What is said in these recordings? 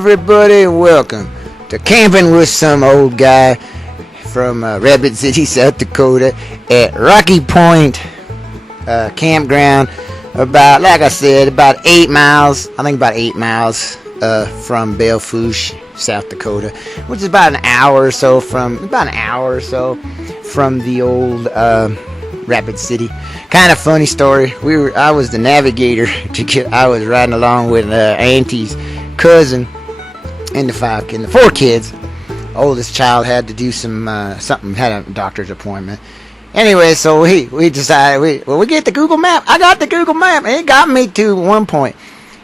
everybody, welcome to Camping with some old guy from Rapid City, South Dakota at Rocky Point Campground, about, like I said, about 8 miles, I think about 8 miles from Belle Fourche, South Dakota, which is about an hour or so from the old Rapid City. Kind of funny story. I was the navigator I was riding along with Auntie's cousin and the 4 kids. Oldest child had to do something, had a doctor's appointment. Anyway, so we decided we get the Google map. I got the Google map, and it got me to one point.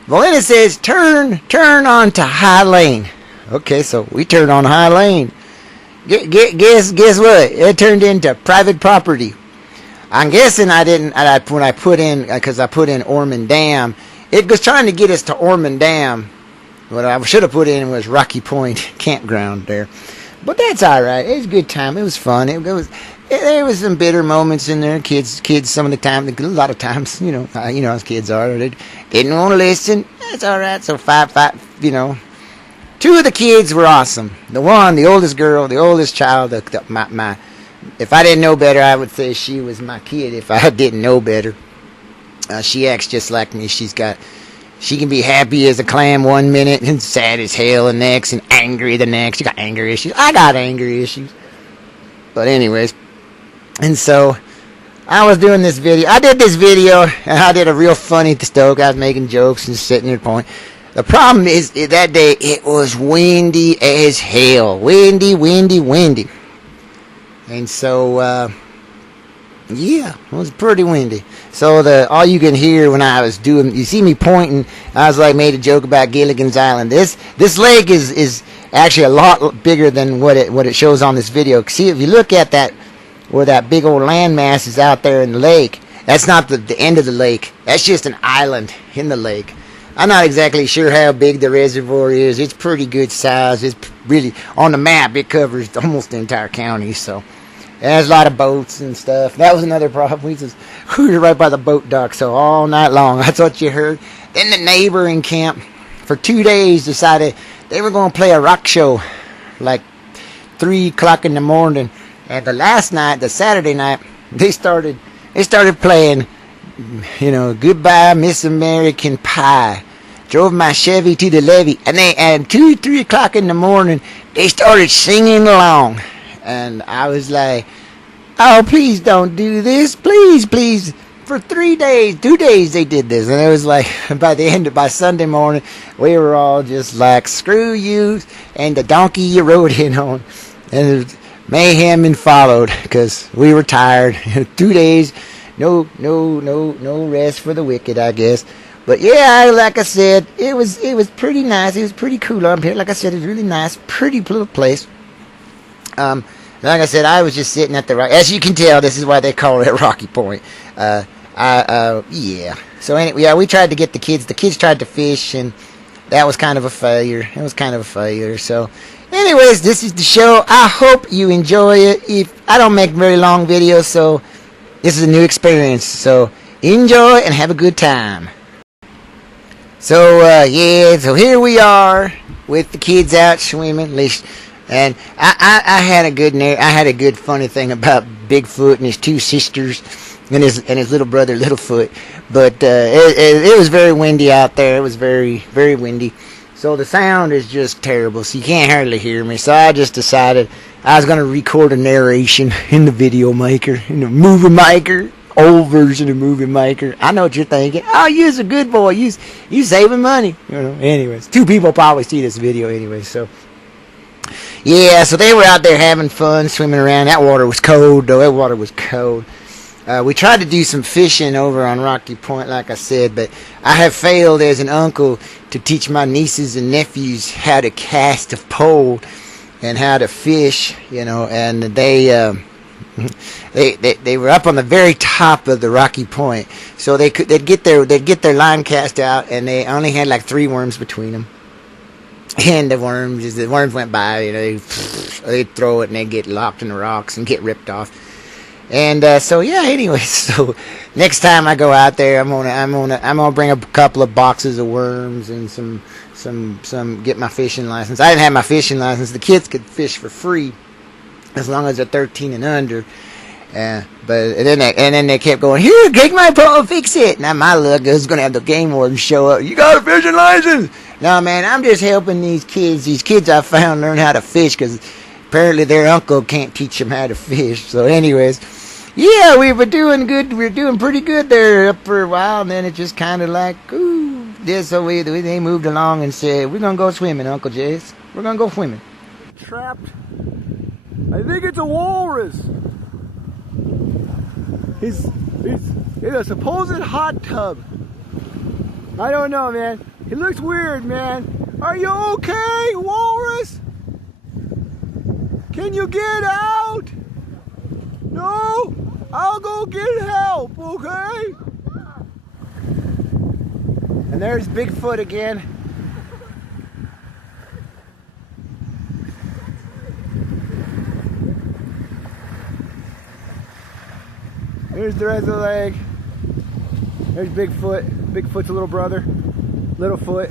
Well, then it says turn on to High Lane. Okay, so we turned on High Lane. Guess what? It turned into private property. I'm guessing when I put in Orman Dam, it was trying to get us to Orman Dam. What I should have put in was Rocky Point Campground there. But that's alright. It was a good time. It was fun. There was some bitter moments in there. Kids some of the time, a lot of times, you know how kids are. They didn't want to listen. That's alright. So five, 2 of the kids were awesome. The oldest girl, the oldest child, if I didn't know better, I would say she was my kid. If I didn't know better, she acts just like me. She can be happy as a clam one minute and sad as hell the next and angry the next. She got anger issues. I got anger issues. But anyways, and so I was doing this video. I did this video and I did a real funny stoke. I was making jokes and sitting there point. The problem is that day it was windy as hell. Windy. And so, yeah, it was pretty windy. So all you can hear when I was doing, you see me pointing, I was made a joke about Gilligan's Island. This lake is actually a lot bigger than what it shows on this video. See, if you look at that, where that big old landmass is out there in the lake, that's not the end of the lake. That's just an island in the lake. I'm not exactly sure how big the reservoir is. It's pretty good size. It's really, on the map, it covers almost the entire county, so. There's a lot of boats and stuff. That was another problem. We were right by the boat dock, so all night long, that's what you heard. Then the neighboring camp, for 2 days, decided they were going to play a rock show, like 3 o'clock in the morning. And the last night, the Saturday night, they started playing, Goodbye Miss American Pie. Drove my Chevy to the levee, and at 2, 3 o'clock in the morning, they started singing along. And I was like, oh, please don't do this. Please. For 3 days, 2 days they did this. And it was by Sunday morning, we were all just like, screw you and the donkey you rode in on. And it was mayhem followed because we were tired. 2 days, no rest for the wicked, I guess. But yeah, like I said, it was pretty nice. It was pretty cool up here. Like I said, it's really nice, pretty little place. Like I said, I was just sitting at the rock. As you can tell, this is why they call it Rocky Point. Yeah. So anyway, yeah, we tried to get the kids. The kids tried to fish, and that was kind of a failure. So, anyways, this is the show. I hope you enjoy it. I don't make very long videos, so this is a new experience. So enjoy and have a good time. So yeah. So here we are with the kids out swimming. And I had a good funny thing about Bigfoot and his 2 sisters and his little brother Littlefoot. But it was very windy out there. It was very, very windy. So the sound is just terrible. So you can't hardly hear me. So I just decided I was going to record a narration in the video maker, in the movie maker, old version of movie maker. I know what you're thinking. Oh, you're a good boy. You saving money. Anyways, 2 people probably see this video anyway. So. Yeah, so they were out there having fun, swimming around. That water was cold, though. That water was cold. We tried to do some fishing over on Rocky Point, like I said, but I have failed as an uncle to teach my nieces and nephews how to cast a pole and how to fish, and they were up on the very top of the Rocky Point, so they'd get their line cast out, and they only had like 3 worms between them. And the worms went by, they'd throw it and they'd get locked in the rocks and get ripped off. And so yeah. Anyway, so next time I go out there, I'm gonna bring a couple of boxes of worms and some get my fishing license. I didn't have my fishing license. The kids could fish for free as long as they're 13 and under. Then they kept going, here, take my phone, fix it. Now my luck is gonna have the game warden show up. You got a fishing license? No, man, I'm just helping these kids. These kids I found learn how to fish because apparently their uncle can't teach them how to fish. So, anyways, yeah, we were doing good. We were doing pretty good there up for a while, and then it just kind of like, ooh, this. So they moved along and said, we're gonna go swimming, Uncle Jess. We're gonna go swimming. Trapped. I think it's a walrus. He's in a supposed hot tub. I don't know, man. He looks weird, man. Are you okay, walrus? Can you get out? No? I'll go get help, okay? And there's Bigfoot again. There's the rest of the leg. There's Bigfoot. Bigfoot's a little brother. Littlefoot.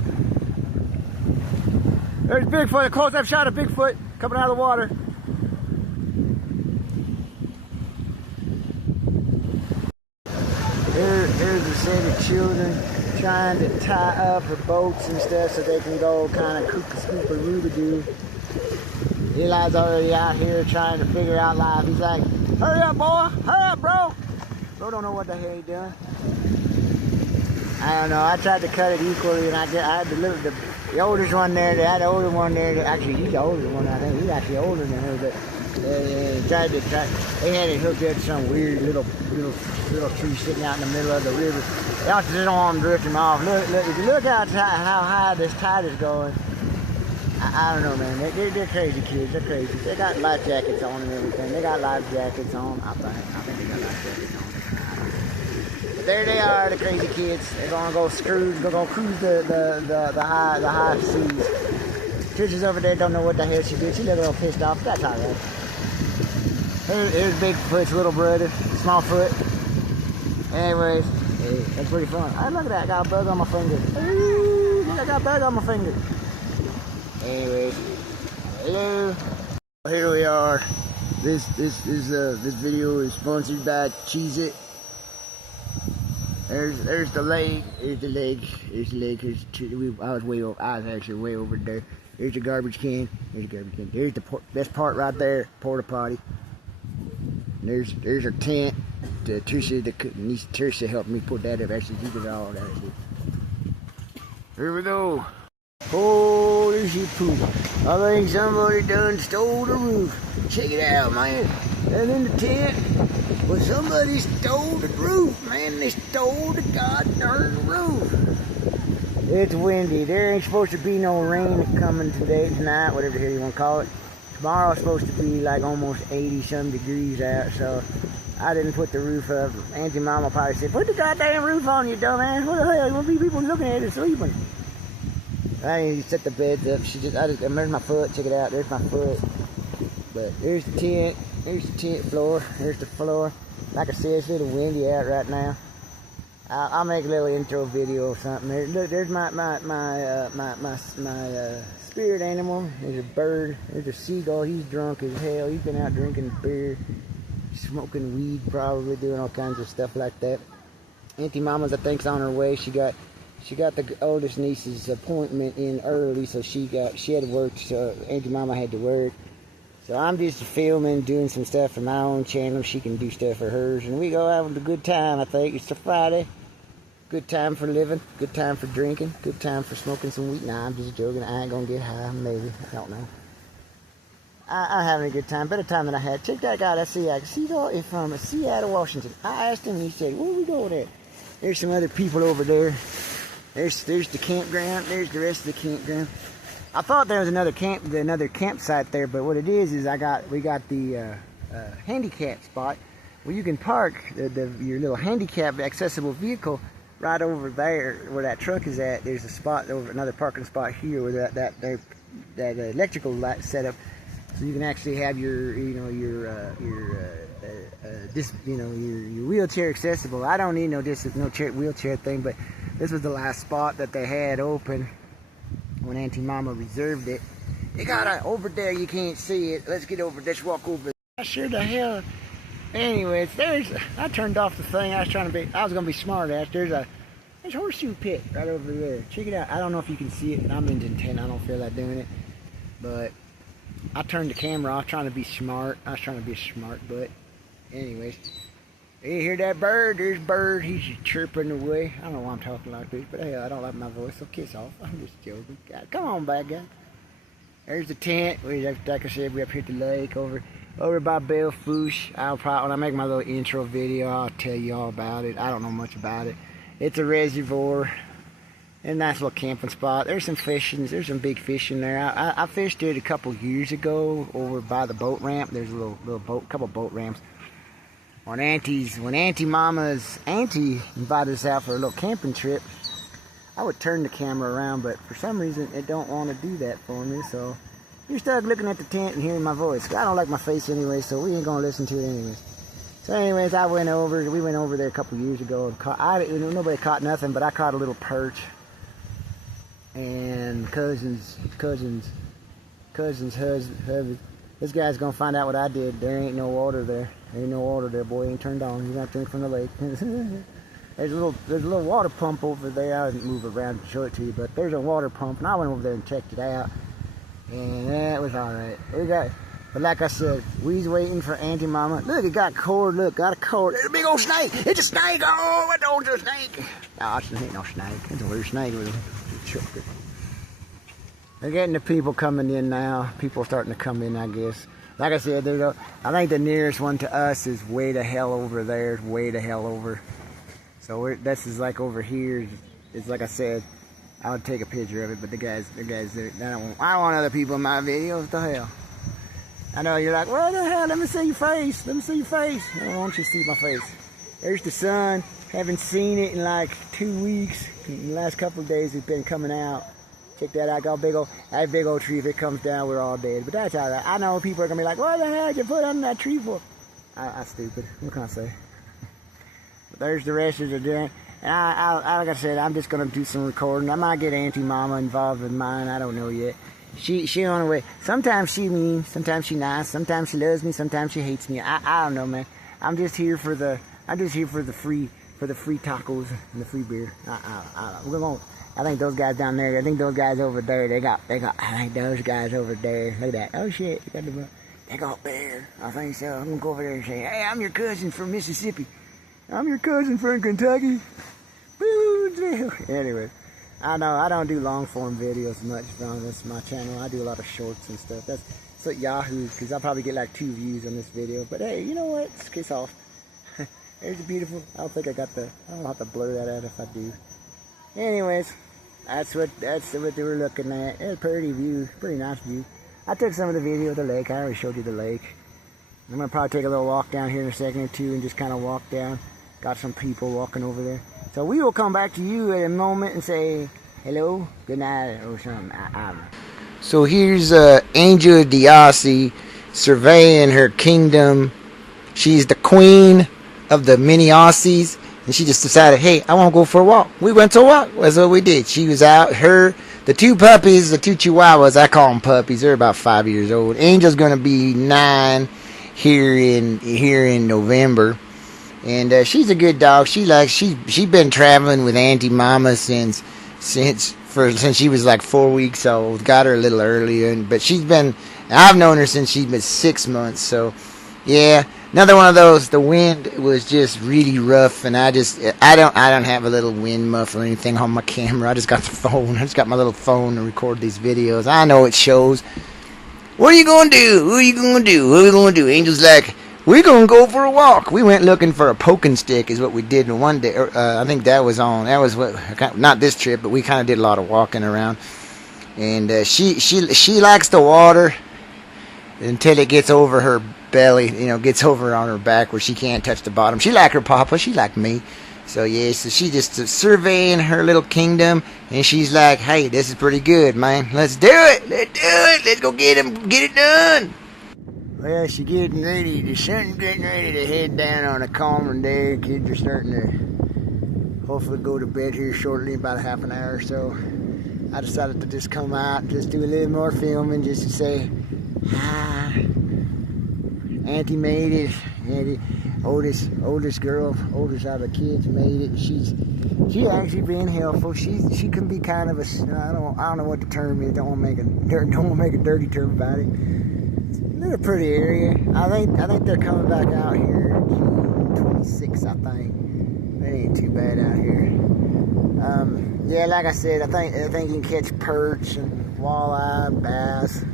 There's Bigfoot. A close-up shot of Bigfoot coming out of the water. Here's a set of children trying to tie up their boats and stuff so they can go kind of kook-a-scoop-a-roo-a-doo. Eli's already out here trying to figure out life. He's like, hurry up, boy. Hurry up, bro. Bro don't know what the hell he doing. I don't know. I tried to cut it equally, and I had the oldest one there. They had the older one there. Actually, he's the older one. I think he's actually older than her. But they had it hooked up to some weird little tree sitting out in the middle of the river. They also just don't want to drift him off. Look how high this tide is going. I don't know, man. They're crazy kids. They're crazy. They got life jackets on and everything. They got life jackets on. I think they got life jackets on. But there they are, the crazy kids. They're gonna go cruise. They're gonna cruise the high seas. Trisha's over there. Don't know what the hell she did. She looked a little pissed off. That's all right. Here's Bigfoot's little brother, Smallfoot. Anyways, hey, that's pretty fun. Hey, look at that. I got a bug on my finger. Ooh, look, I got a bug on my finger. Anyways, hello. Here we are. This video is sponsored by Cheez-It. There's the leg. Here's the leg. Here's the leg. I was actually way over there. Here's the garbage can. Here's the garbage can. There's the best part right there. Porta potty. There's our tent. Trisha helped me put that up. Actually, she did all that shit. Here we go. Holy shit poop. I think somebody done stole the roof. Check it out, man. And in the tent, well, somebody stole the roof, man. They stole the goddamn roof. It's windy. There ain't supposed to be no rain coming today, tonight, whatever the hell you want to call it. Tomorrow's supposed to be like almost 80-some degrees out, so I didn't put the roof up. Auntie Mama probably said, put the goddamn roof on, you dumbass. What the hell? Won't be people looking at it sleeping. I didn't even set the beds up. There's my foot. Check it out. There's my foot. But there's the tent. There's the tent floor. There's the floor. Like I said, it's a little windy out right now. I'll make a little intro video or something. There's my spirit animal. There's a bird. There's a seagull. He's drunk as hell. He's been out drinking beer, smoking weed, probably doing all kinds of stuff like that. Auntie Mama's, I think, is on her way. She got the oldest niece's appointment in early, so she had to work. So Auntie Mama had to work. So I'm just filming, doing some stuff for my own channel. She can do stuff for hers, and we go have a good time. I think it's a Friday. Good time for living. Good time for drinking. Good time for smoking some weed. Nah, I'm just joking. I ain't gonna get high. Maybe. I don't know. I'm having a good time. Better time than I had. Check that guy. That's Seagull is from Seattle, Washington. I asked him, and he said, "Where we going at?" There's some other people over there. There's the campground. There's the rest of the campground. I thought there was another campsite there, but what it is we got the handicap spot where you can park your little handicap accessible vehicle right over there where that truck is at. There's a spot over another parking spot here where that electrical light set up, so you can actually have your this, you know, you're wheelchair accessible. I don't need no wheelchair thing, but this was the last spot that they had open when Auntie Mama reserved it. You gotta, over there, you can't see it. Let's get over, let's walk over. I sure the hell. Anyways, I turned off the thing. I was gonna be smart ass. There's a horseshoe pit right over there. Check it out. I don't know if you can see it. I'm in intent. I don't feel like doing it. But I turned the camera off trying to be smart. I was trying to be smart, but anyways. You hear that bird? There's a bird. He's just chirping away. I don't know why I'm talking like this, but hey, I don't like my voice, so kiss off. I'm just joking. God, come on, bad guy. There's the tent. Like I said, we up here at the lake over by Belle Fourche. When I make my little intro video, I'll tell you all about it. I don't know much about it. It's a reservoir, and a nice little camping spot. There's some fishing. There's some big fish in there. I fished it a couple years ago over by the boat ramp. There's a couple boat ramps. When Auntie Mama's auntie invited us out for a little camping trip, I would turn the camera around, but for some reason it don't want to do that for me. So you're stuck looking at the tent and hearing my voice. I don't like my face anyway, so we ain't gonna listen to it anyways. So anyways, we went over there a couple years ago and nobody caught nothing, but I caught a little perch. And cousin's husband. This guy's gonna find out what I did. There ain't no water there. There ain't no water there, boy. Ain't turned on. You got to drink from the lake. There's a little water pump over there. I didn't move around to show it to you, but there's a water pump, and I went over there and checked it out, and that was all right. But like I said, we's waiting for Auntie Mama. Look, it got cord. Look, got a cord. It's a big old snake. It's a snake. Oh, what don't a snake? No, it ain't no snake. It's a weird snake. They're getting the people coming in now. People starting to come in, I guess. Like I said, I think the nearest one to us is way the hell over there. It's way the hell over. So this is like over here. It's like I said, I would take a picture of it, but the guys, I don't want other people in my videos. What the hell? I know you're like, what the hell? Let me see your face. Let me see your face. I don't want you to see my face. There's the sun. Haven't seen it in like 2 weeks. In the last couple of days, it's been coming out. Check that out. Got that big old tree. If it comes down, we're all dead. But that's all right. I know people are gonna be like, what the hell did you put on that tree for? I'm stupid. What can I say? But there's the rest of the day. And like I said, I'm just gonna do some recording. I might get Auntie Mama involved with mine. I don't know yet. She on her way. Sometimes she mean, sometimes she nice, sometimes she loves me, sometimes she hates me. I don't know, man. I'm just here for the free tacos and the free beer. I think those guys down there, I think those guys over there, I think those guys over there, look at that. Oh shit, they got bear. I think so. I'm gonna go over there and say, hey, I'm your cousin from Mississippi. I'm your cousin from Kentucky. Boo! Anyway, I know I don't do long form videos much on this my channel. I do a lot of shorts and stuff. That's what Yahoo, because I'll probably get like 2 views on this video. But hey, you know what? It's kiss off. There's the beautiful. I don't have to blur that out if I do. Anyways, that's what they were looking at. It's a pretty view, pretty nice view. I took some of the video of the lake. I already showed you the lake. I'm gonna probably take a little walk down here in a second or two and just kind of walk down. Got some people walking over there. So we will come back to you at a moment and say hello, good night, or something. I don't know. So here's Angel Diassi surveying her kingdom. She's the queen of the mini Aussies, and she just decided, hey, I want to go for a walk. We went to a walk. That's what we did. She was out. The 2 puppies, the 2 chihuahuas, I call them puppies. They're about 5 years old. Angel's gonna be 9 here in November. And she's a good dog. She's been traveling with Auntie Mama since she was like 4 weeks old. Got her a little earlier, but I've known her since she's been 6 months. So yeah, another one of those. The wind was just really rough, and I don't have a little wind muffle or anything on my camera. I just got the phone. I just got my little phone to record these videos. I know it shows. What are you gonna do? What are you gonna do? What are we gonna do? Angel's like, we're going to go for a walk. We went looking for a poking stick is what we did in one day. I think that was what, not this trip, but we kind of did a lot of walking around. And she likes the water until it gets over her belly, gets over on her back where she can't touch the bottom. She like her papa. She like me. So yeah, so she just surveying her little kingdom, and she's like, hey, this is pretty good, man. Let's do it. Let's do it. Let's go get him. Get it done. Well, she getting ready. The sun's getting ready to head down on a calmer day. Kids are starting to hopefully go to bed here shortly, about a half an hour or so. I decided to just come out and just do a little more filming just to say hi. Auntie made it. Auntie, oldest girl, oldest out of the kids made it. She's actually been helpful. She can be kind of a, I don't know what the term is. Don't want to make a dirty term about it. It's a pretty area. I think they're coming back out here June 26th, I think. It ain't too bad out here. Yeah, like I said, I think you can catch perch and walleye, bass.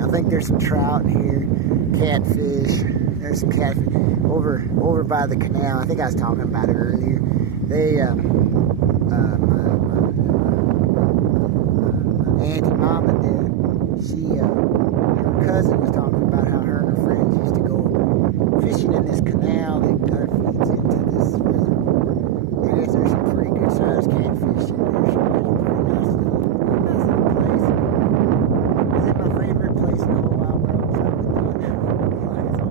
I think there's some trout in here, catfish. There's some catfish over by the canal. I think I was talking about it earlier. They Auntie Mama did. Her cousin was talking about how her and her friends used to go fishing in this canal that feeds into this reservoir. I guess there's some pretty good sized catfish in there. So it's a pretty nice little place. Is it my favorite place in the whole wide world?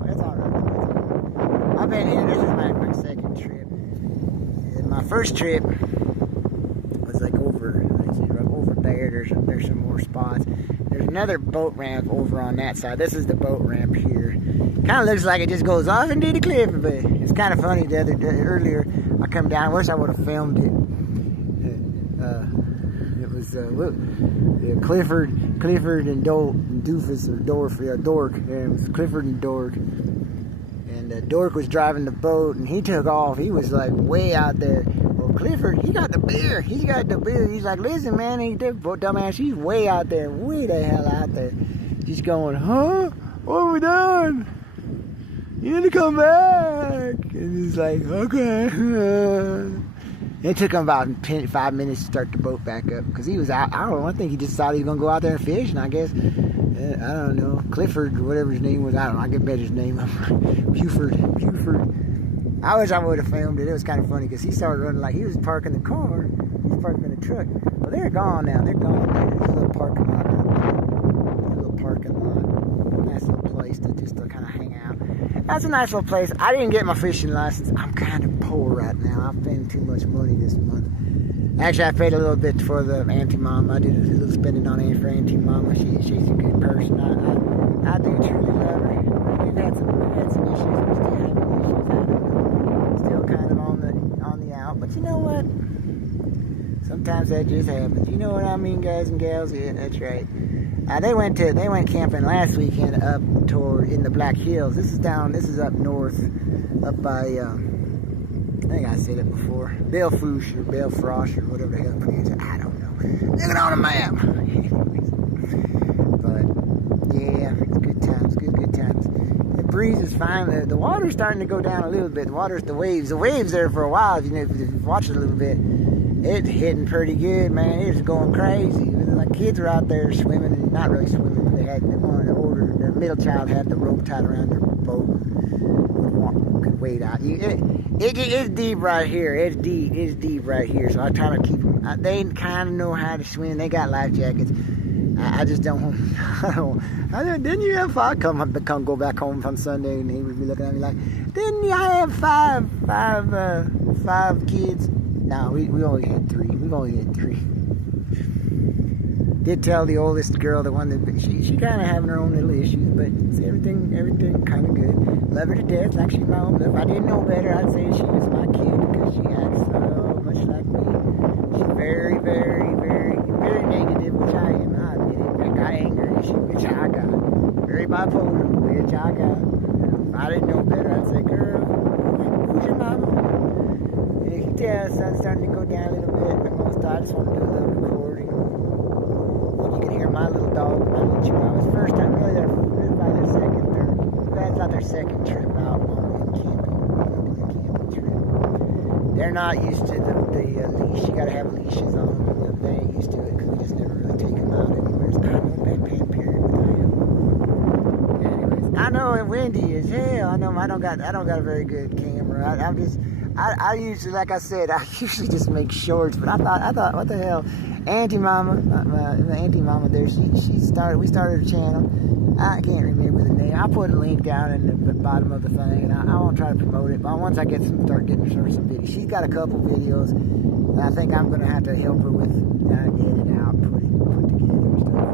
It's alright. I've been here. This is my second trip. And my first trip was like over there. There's some more spots. There's another boat ramp over on that side. This is the boat ramp here. Kind of looks like it just goes off into the cliff, but it's kind of funny. Earlier, I come down. I wish I would have filmed it. It was Clifford and Doofus or Dork. It was Clifford and Dork. And Dork was driving the boat, and he took off. He was like way out there. Well, Clifford, he got the beer. He's got the beer. He's like, listen, man, dumbass, he's way out there, way the hell out there. He's going, huh? What have we done? You need to come back. And he's like, okay. It took him about 5 minutes to start the boat back up because he was out. I don't know. I think he just thought he was going to go out there and fish, and I guess, I don't know, Clifford or whatever his name was. I don't know. I can bet his name. Buford. I wish I would have filmed it. It was kind of funny because he started running like he was parking the car. He was parking the truck. Well, they're gone now. They're gone. There's a little parking lot. A little parking lot. Nice little place to just kind of hang out. That's a nice little place. I didn't get my fishing license. I'm kind of poor right now. I'm spending too much money this month. Actually, I paid a little bit for the Auntie Mama. I did a little spending on it for Auntie Mama. She's a good person. I do truly love her. We've had some issues. We're still having issues. I don't know. Still kind of on the out. But you know what? Sometimes that just happens. You know what I mean, guys and gals? Yeah, that's right. They went camping last weekend up in the Black Hills. This is up north, up by I think I said it before. Belle Fourche or Belle Fourche or whatever the hell pronounce it. I don't know. Look it on a map. But yeah, it's good times, good times. The breeze is fine. The water's starting to go down a little bit. The waves there for a while. If you watch it a little bit, it's hitting pretty good, man. It's going crazy. Like kids were out there swimming, not really swimming, but their middle child had the rope tied around their boat. Could wade out. It's deep right here. It's deep right here. So I try to keep them. They kind of know how to swim. They got life jackets. I just don't. Didn't you have five? Come go back home from Sunday, and he would be looking at me like, didn't you have five kids? No, we only had three. We've only had three. Did tell the oldest girl, the one that she kind of having her own little issues, but everything kind of good. Love her to death, like she's my own. If I didn't know better, I'd say she was my kid because she acts so much like me. She's very, very, very, very negative, which I am. I admit it. I got anger issue, which I got. Very bipolar, which I got. If I didn't know better, I'd say, girl, who's your mama? And you can tell the sun's starting to go down a little bit. I just want to do a little recording. You can hear my little dog, my little chihuahua. First time, really, they're probably their second, third. That's not their second trip out on the camping trip. They're not used to the leash. You gotta have leashes on them. They ain't used to it because we just never really take them out anywhere. I know backpack period with them. Anyways, I know it's windy as hell. I know I don't got a very good camera. I usually, like I said, I usually just make shorts. But I thought, what the hell? Aunty Mama, the Aunty Mama there, we started her channel. I can't remember the name. I'll put a link down in the bottom of the thing, and I won't try to promote it, but once I start getting her some videos. She's got a couple videos, and I think I'm going to have to help her with edit out, put together and stuff.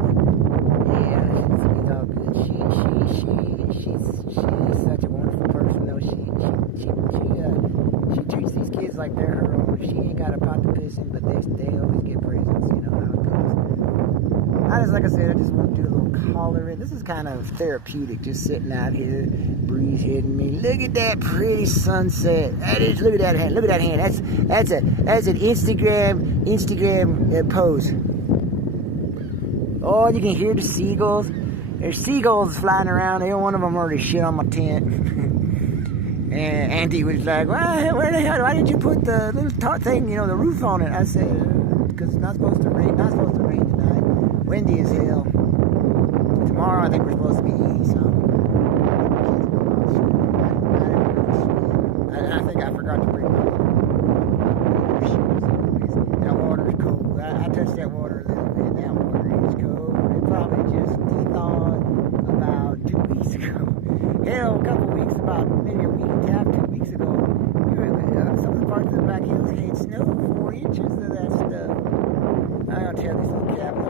Yeah, it's all good. She's such a wonderful person, though. She treats these kids like they're her own. She ain't got a pot to piss in, but they always get presents, you know how it goes. Like I said, I just want to do a little collar in. This is kind of therapeutic, just sitting out here, breeze hitting me. Look at that pretty sunset. Look at that hand. Look at that hand. That's an Instagram pose. Oh, you can hear the seagulls. There's seagulls flying around. One of them already shit on my tent. And Auntie was like, where the hell? Why did you put the little thing, the roof on it? I said, because it's not supposed to rain. Not supposed to rain tonight. Windy as hell. Tomorrow I think we're supposed to be 80 something. I think I forgot to bring my shoes. That water's cold. I touched that water a little bit. That water is cold. It probably just thawed about 2 weeks ago. Hell, a couple weeks, maybe a week and a half, 2 weeks ago. Some of the parts of the back hills had snow, 4 inches of that stuff. I'm gonna tell these little cabins.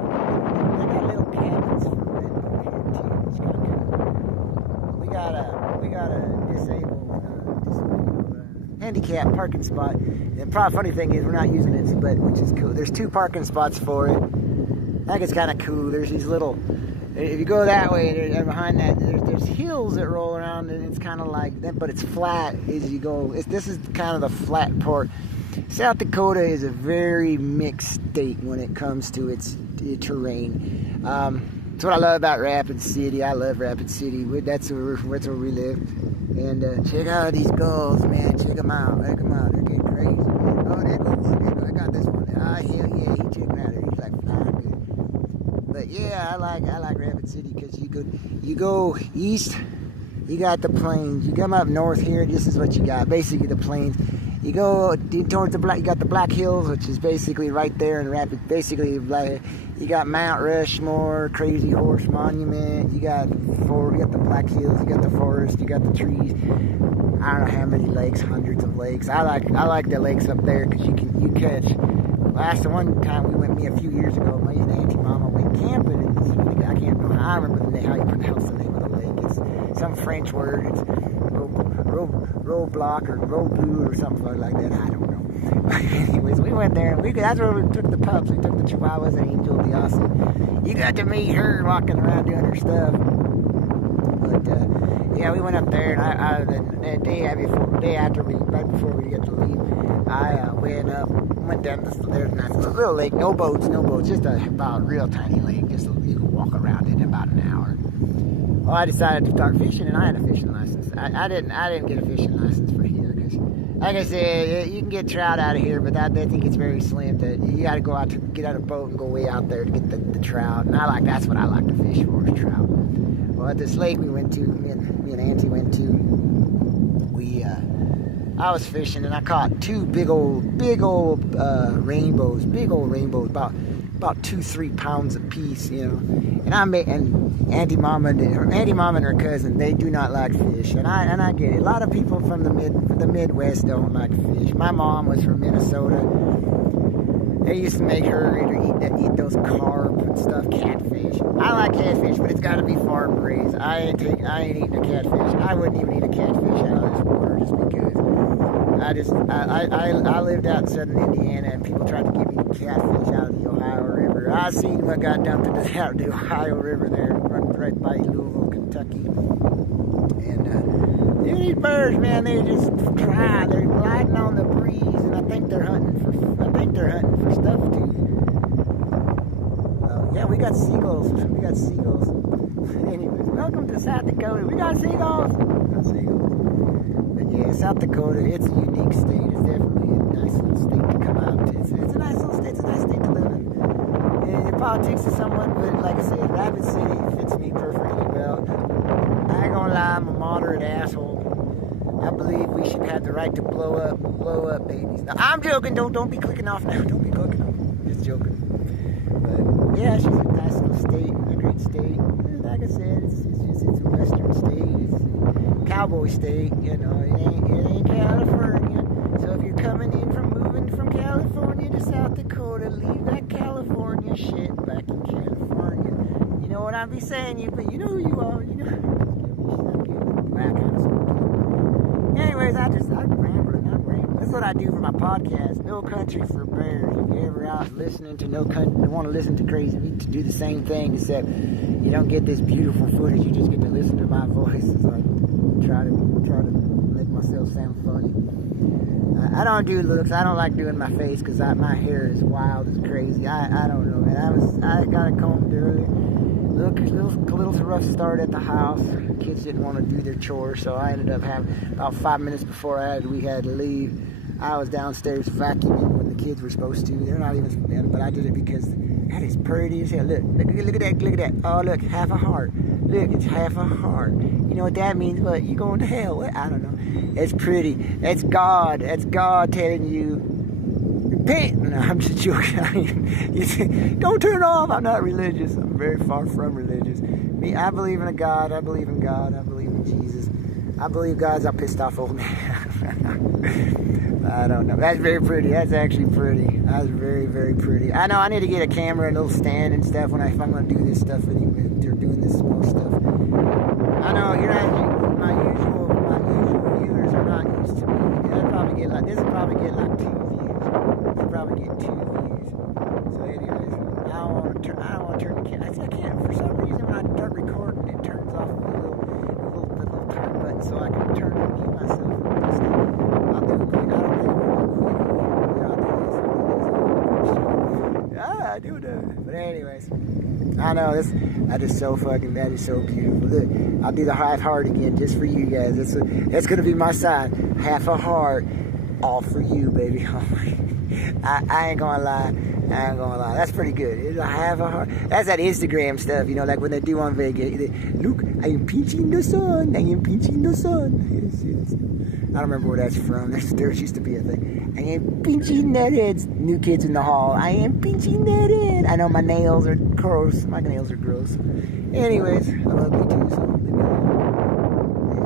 They got little cabins for rent over here too. It's kind of cool. We got a disabled handicap parking spot. The funny thing is we're not using it, but which is cool. There's 2 parking spots for it. I think it's kind of cool. There's these little. If you go that way, and behind that, there's hills that roll around, and it's kind of like that, but it's flat as you go. This is kind of the flat part. South Dakota is a very mixed state when it comes to its terrain. That's what I love about Rapid City. I love Rapid City. That's where we live. And check out these gulls, man. Check them out. Check them out. They're getting crazy. Oh, there goes one. I got this one. Ah, hell yeah. He checked me out there. He's like flying good. But yeah, I like Rapid City because you go east, you got the plains. You come up north here, this is what you got. Basically the plains. You go towards you got the Black Hills, which is basically right there in Rapid. Basically, you got Mount Rushmore, Crazy Horse Monument. You got the Black Hills. You got the forest. You got the trees. I don't know how many lakes, hundreds of lakes. I like the lakes up there because you catch. Last one time we went, a few years ago, me and Aunty Mama went camping. And I can't remember. I remember how you pronounce the name of the lake. It's some French word. It's Roblox or Robleu or something like that. I don't know. Anyways, we went there and that's where we took the pups. We took the Chihuahuas and Angel, the Aussie. You got to meet her walking around doing her stuff. But yeah, we went up there and the day after right before we got to leave, I went down there's a nice little lake, no boats, just about a real tiny lake, just you can walk around it in about an hour. Well, I decided to start fishing, and I had a fishing license. I didn't get a fishing license for here because, like I said, you can get trout out of here, but I think it's very slim. That you got to go out to get out of a boat and go way out there to get the trout. And that's what I like to fish for is trout. Well, at this lake we went to, me and Auntie went to, I was fishing and I caught 2 big old rainbows, about 2-3 pounds apiece, And Aunty Mama and her cousin, they do not like fish, and I get it. A lot of people from the Midwest don't like fish. My mom was from Minnesota. They used to make her eat those carp and stuff, catfish. I like catfish, but it's got to be farm raised. I ain't eating a catfish. I wouldn't even eat a catfish out of this water just because. I lived out in southern Indiana and people tried to give me catfish out of the Ohio River. I seen what got dumped into the Ohio River there, right by Louisville, Kentucky. And these birds, man, they just try. They're gliding on the breeze, and I think they're hunting for stuff too. Yeah, we got seagulls. Anyways, welcome to South Dakota. We got seagulls. But yeah, South Dakota, it's a unique state. It's definitely a nice little state to come out to. It's a nice little state. It's a nice state to live in. And the politics is somewhat, but like I said, Rapid City fits me perfectly well. I ain't gonna lie, I'm a moderate asshole. I believe we should have the right to blow up babies. Now, I'm joking. Don't be clicking off now. Don't be clicking off. Just joking. But yeah, she's a nice little state, a great state. Like I said, it's a western state. It's a cowboy state. You know, it ain't California. So if you're moving from California to South Dakota, leave that California shit back in California. You know what I be saying, but you know who you are. You know. Anyways, I'm rambling. That's what I do for my podcast, No Country for Bears. If you're ever out listening to No Country, want to listen to crazy meat to do the same thing, except you don't get this beautiful footage. You just get to listen to my voice as I try to make myself sound funny. I don't do looks. I don't like doing my face because my hair is wild as crazy. I don't know, man. I got it combed earlier. Look, a little rough start at the house. Kids didn't want to do their chores, so I ended up having about 5 minutes before we had to leave. I was downstairs vacuuming when the kids were supposed to. They're not even, but I did it because that is pretty as hell. Look at that. Oh, look, half a heart. Look, it's half a heart. You know what that means? What? You going to hell? What? I don't know. It's pretty. That's God. That's God telling you, repent. No, I'm just joking. Don't turn off. I'm not religious. I'm very far from religious. I believe in a God. I believe in God. I believe in Jesus. I believe God's a pissed off old man. I don't know. That's very pretty. That's actually pretty. That's very, very pretty. I know I need to get a camera and a little stand and stuff if I'm going to do this stuff. They're doing this small stuff. I know you're not. My usual viewers are not used to me. This will probably get like 2 views. This will probably get 2 views. So anyways, I don't want to turn the camera. I can't. For some reason, when I start recording, it turns off the little turn button so I can turn and mute myself. I'll do a quick. I don't really want to do I do that. But anyways, I know that is so beautiful. Look, I'll do the half heart again just for you guys. That's gonna be my sign. Half a heart, all for you, baby. I ain't gonna lie. That's pretty good. It's a half a heart. That's that Instagram stuff, you know, like when they do on Vegas. Look, I am pinching the sun. Yes. I don't remember where that's from. There used to be a thing. I am pinching that head. New Kids in the Hall. I am pinching that head. I know my nails are gross. My nails are gross. Anyways, I love you too. So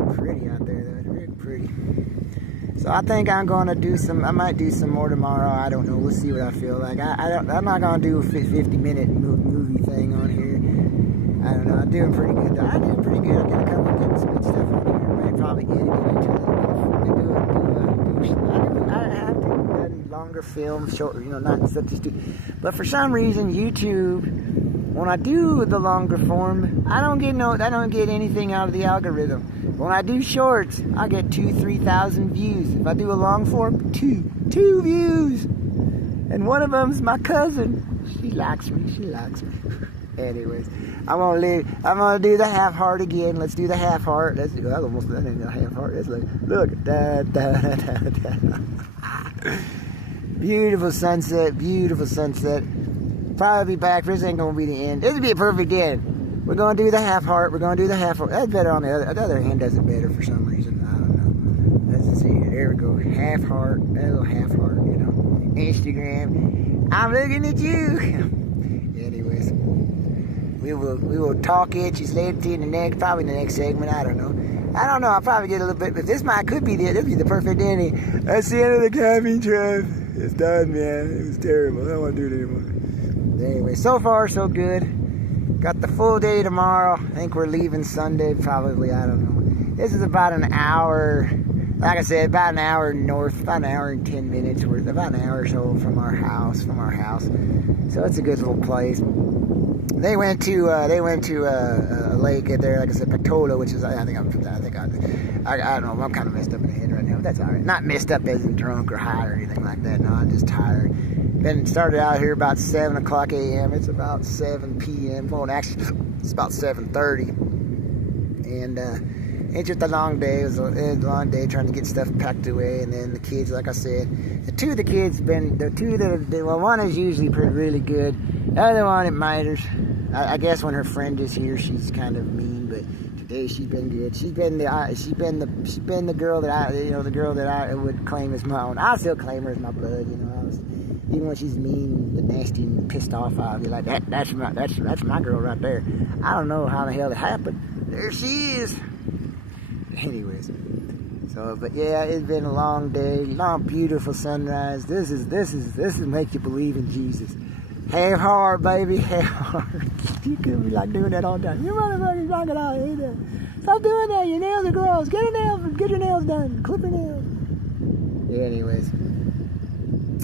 it's pretty out there, though. It's really pretty. So I think I'm going to I might do some more tomorrow. I don't know. We'll see what I feel like. I'm not going to do a 50-minute movie thing on here. I don't know. I'm doing pretty good, though. I'm doing pretty good. I got a couple of good stuff on here. I might probably edit it into I have done longer films, short, not such as but for some reason, YouTube, when I do the longer form, I don't get anything out of the algorithm. When I do shorts, I get 2,000-3,000 views. If I do a long form, two views. And one of them's my cousin. She likes me. Anyways, I'm gonna do the half heart again. Let's do the half heart. That ain't a half heart. That's like, look, da. Beautiful sunset. Probably be back. This ain't gonna be the end. This would be a perfect end. We're gonna do the half heart. That's better on the other hand. Does it better for some reason. I don't know. Let's just see. There we go. Half heart. That little half heart. Instagram. I'm looking at you. Anyways. We will talk it. She's later in the next segment. I don't know. I'll probably get a little bit, but this could be the perfect ending. That's the end of the camping trip. It's done, man. It was terrible. I don't want to do it anymore. Anyway, so far so good. Got the full day tomorrow. I think we're leaving Sunday, probably. I don't know. This is about an hour. Like I said, about an hour north, about an hour and 10 minutes worth, about an hour or so from our house. So it's a good little place. They went to a lake there, like I said, Pactola, which is I don't know. I'm kind of messed up in the head right now, but that's all right. Not messed up as in drunk or high or anything like that. No, I'm just tired. Been started out here about 7 o'clock a.m. It's about 7 p.m. Well, actually, it's about 7:30, and it's just a long day. It was a long day trying to get stuff packed away, and then the kids, like I said, one is usually really good. The other one, it miters. I guess when her friend is here, she's kind of mean, but today she's been good. She's been the girl that I would claim as my own. I still claim her as my blood. Even when she's mean, the nasty, and pissed off, I'll be like, that's my girl right there. I don't know how the hell it happened. There she is. Anyways, so but yeah, it's been a long day, long beautiful sunrise. This is make you believe in Jesus. Half hard, baby, half hard. You could be like doing that all the time. You motherfuckers knock it out. Stop doing that. Your nails are gross. Get your nails done. Clip your nails. Yeah, anyways,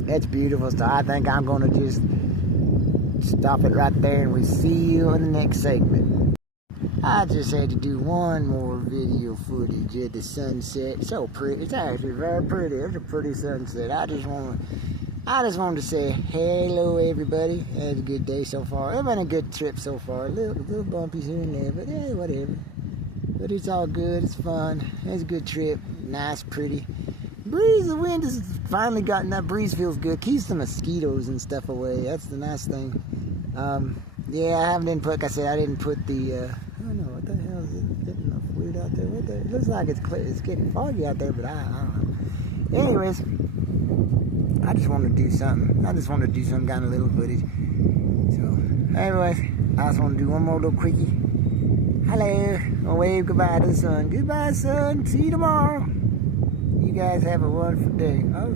it's beautiful. So I think I'm gonna just stop it right there, and we see you in the next segment. I just had to do one more video footage of the sunset. So pretty. It's actually very pretty. It's a pretty sunset. I just wanted to say hello, everybody. Had a good day so far. It's been a good trip so far. A little bumpies here and there, but yeah, whatever. But it's all good. It's fun. It's a good trip. Nice, pretty. Breeze, the wind has finally gotten, that breeze feels good. Keeps the mosquitoes and stuff away. That's the nice thing. Yeah, I didn't put the, I don't know, what the hell is it? Getting enough weird out there. It looks like it's clear, it's getting foggy out there, but I don't know. Anyways, I just wanted to do something. I just wanted to do some kind of little footage. So, anyways, I just want to do one more little quickie. Hello. I'll wave goodbye to the sun. Goodbye, sun. See you tomorrow. You guys have a wonderful day. Oh.